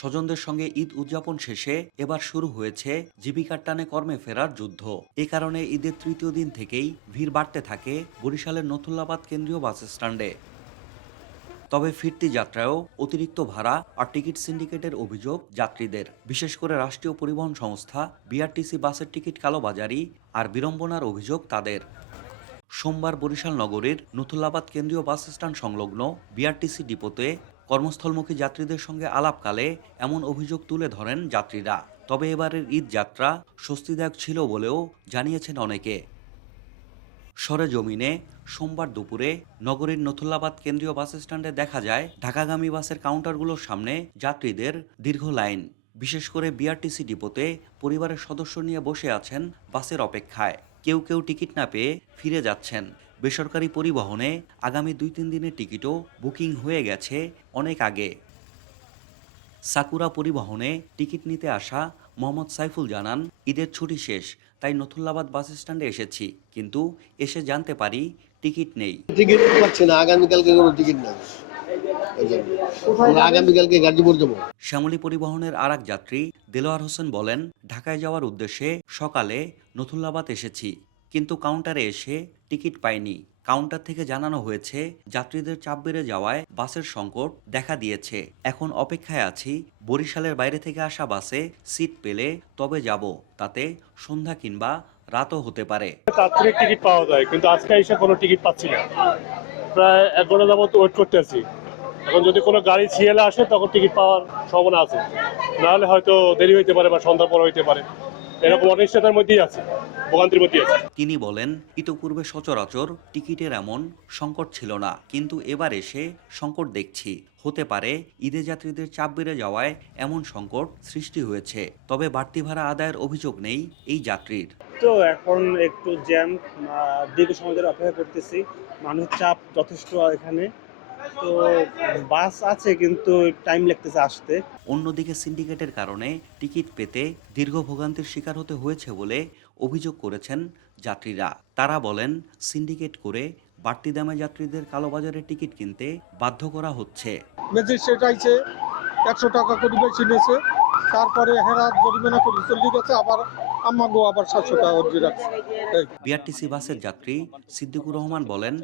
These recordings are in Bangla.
স্বজনদের সঙ্গে ঈদ উদযাপন শেষে এবার শুরু হয়েছে জীবিকার টানে কর্মে ফেরার যুদ্ধ। এ কারণে ঈদের তৃতীয় দিন থেকেই ভিড় বাড়তে থাকে বরিশালের নথুল্লাবাদ কেন্দ্রীয় বাস স্ট্যান্ডে। তবে ফিরতি যাত্রায়ও অতিরিক্ত ভাড়া আর টিকিট সিন্ডিকেটের অভিযোগ যাত্রীদের, বিশেষ করে রাষ্ট্রীয় পরিবহন সংস্থা বিআরটিসি বাসের টিকিট কালোবাজারি আর বিড়ম্বনার অভিযোগ তাদের। সোমবার বরিশাল নগরীর নথুল্লাবাদ কেন্দ্রীয় বাস স্ট্যান্ড সংলগ্ন বিআরটিসি ডিপোতে কর্মস্থলমুখী যাত্রীদের সঙ্গে আলাপকালে এমন অভিযোগ তুলে ধরেন যাত্রীরা। তবে এবারের ঈদ যাত্রা স্বস্তিদায়ক ছিল বলেও জানিয়েছেন অনেকে। সরেজমিনে সোমবার দুপুরে নগরীর নথুল্লাবাদ কেন্দ্রীয় বাস স্ট্যান্ডে দেখা যায় ঢাকাগামী বাসের কাউন্টারগুলোর সামনে যাত্রীদের দীর্ঘ লাইন। বিশেষ করে বিআরটিসি ডিপোতে পরিবারের সদস্য নিয়ে বসে আছেন বাসের অপেক্ষায়। কেউ কেউ টিকিট না পেয়ে ফিরে যাচ্ছেন। বেসরকারি পরিবহনে আগামী 2-3 দিনের টিকিটও বুকিং হয়ে গেছে অনেক আগে। সাকুরা পরিবহনে টিকিট নিতে আসা মোহাম্মদ সাইফুল জানান, ঈদের ছুটি শেষ, তাই নথুল্লাবাদ বাস স্ট্যান্ডে এসেছি, কিন্তু এসে জানতে পারি টিকিট নেই। টিকিট পাচ্ছি না, আগামীকালকে কোনো টিকিট নেই, আগামীকালকে গাজীপুর যাবো। শ্যামলী পরিবহনের আরেক যাত্রী দেলোয়ার হোসেন বলেন, ঢাকায় যাওয়ার উদ্দেশ্যে সকালে নথুল্লাবাদ এসেছি, কিন্তু কাউন্টারে এসে টিকিট পাইনি। কাউন্টার থেকে জানানো হয়েছে যাত্রীদের চাপ বেড়ে যাওয়ায় বাসের সংকট দেখা দিয়েছে। এখন অপেক্ষায় আছি, বরিশালের বাইরে থেকে আসা বাসে সিট পেলে তবে যাব, তাতে সন্ধ্যা কিংবা রাতও হতে পারে। তাৎক্ষণিক টিকিট পাওয়া যায়, কিন্তু আজকে এসে কোনো টিকিট পাচ্ছি না। প্রায় 1 ঘন্টা যাবত ওয়েট করতে আছি। এখন যদি কোনো গাড়ি ছিয়ালে আসে তখন টিকিট পাওয়ার সম্ভাবনা আছে, নাহলে হয়তো দেরি হইতে পারে বা সন্ধ্যার পর হইতে পারে। এরকম অনিশ্চয়তার মধ্যেই আছে, ভোগান্তির মধ্যেই আছে। তিনি বলেন, ইতোপূর্বে সচরাচর টিকিটের এমন সংকট ছিল না, কিন্তু এবার এসে সংকট দেখছি। হতে পারে ঈদে যাত্রীদের চাপ বেড়ে যাওয়ায় এমন সংকট সৃষ্টি হয়েছে। তবে বাড়তি ভাড়া আদায়ের অভিযোগ নেই এই যাত্রীর। তো এখন একটু জ্যাম, দীর্ঘ সময় ধরে অপেক্ষা করতেছি, মানুষের চাপ যথেষ্ট এখানে। তো বাস আছে কিন্তু টাইম লাগতেছে আসতে। অন্যদিকে সিন্ডিকেটের কারণে টিকিট পেতে দীর্ঘ ভোগান্তির শিকার হতে হয়েছে বলে অভিযোগ করেছেন যাত্রীরা। তারা বলেন, সিন্ডিকেট করে বাড়তি দামে যাত্রীদের কালোবাজারে টিকিট কিনতে বাধ্য করা হচ্ছে। ম্যাজিস্ট্রেট আইছে 100 টাকা করে বেশি নিয়েছে, তারপরে হেরা জরিমানা করে চলে গেছে, আবার আমাগো আবার 700 টাকা অর্জি রাখছে। বিআরটিসি বাসের যাত্রী সিদ্দিকুর রহমান বলেন,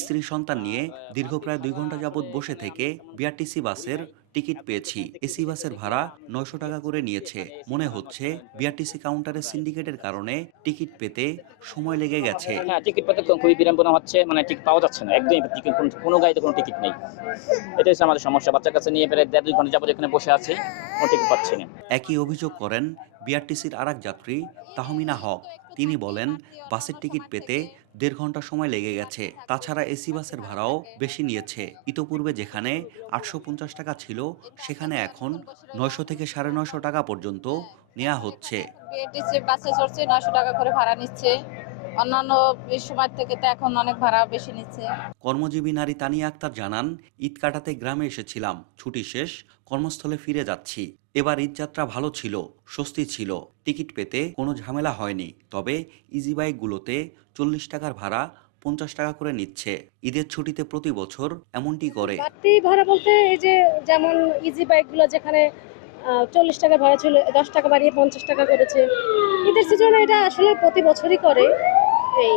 স্ত্রী সন্তান নিয়ে দীর্ঘ প্রায় 2 ঘন্টা যাবৎ বসে থেকে বিআরটিসি বাসের টিকিট পেয়েছি। এসি বাসের ভাড়া 900 টাকা করে নিয়েছে। মনে হচ্ছে বিআরটিসি কাউন্টারের সিন্ডিকেটের কারণে টিকিট পেতে সময় লেগে গেছে। হ্যাঁ, টিকিট পেতে খুবই বিড়ম্বনা হচ্ছে, মানে টিকিট পাওয়া যাচ্ছে না, একদমই টিকিট, কোনো গাড়িতে কোনো টিকিট নেই। এটাই হচ্ছে আমাদের সমস্যা। বাচ্চার কাছে নিয়ে প্রায় 1.5-2 ঘন্টা যাবত এখানে বসে আছি, কোনো টিকিট পাচ্ছি না। একই অভিযোগ করেন বিআরটিসির আরেক যাত্রী তাহমিনা হক। তিনি বলেন, বাসের টিকিট পেতে 1.5 ঘন্টা সময় লেগে গেছে। তাছাড়া এসি বাসের ভাড়াও বেশি নিয়েছে। ইতোপূর্বে যেখানে 850 টাকা ছিল, সেখানে এখন 900 থেকে 950 টাকা পর্যন্ত নেওয়া হচ্ছে। বিআরটিসি বাসে চড়ছে 900 টাকা করে ভাড়া নিচ্ছে, অন্যান্য সময় থেকে তো এখন অনেক ভাড়া বেশি নিচ্ছে। কর্মজীবী নারী তানিয়া আক্তার জানান, ঈদ কাটাতে গ্রামে এসেছিলাম, ছুটি শেষ, কর্মস্থলে ফিরে যাচ্ছি। এবার ঈদ যাত্রা ভালো ছিল, স্বস্তি ছিল, টিকিট পেতে কোনো ঝামেলা হয়নি। তবে ইজি বাইকগুলোতে 40 টাকার ভাড়া 50 টাকা করে নিচ্ছে। ঈদের ছুটিতে প্রতি বছর এমনটি করে। বাড়তি ভাড়া বলতে এই যে যেমন ইজি বাইকগুলো যেখানে 40 টাকা ভাড়া ছিল, 10 টাকা বাড়িয়ে 50 টাকা করেছে। ঈদের সিজনে এটা আসলে প্রতি বছরই করে। এই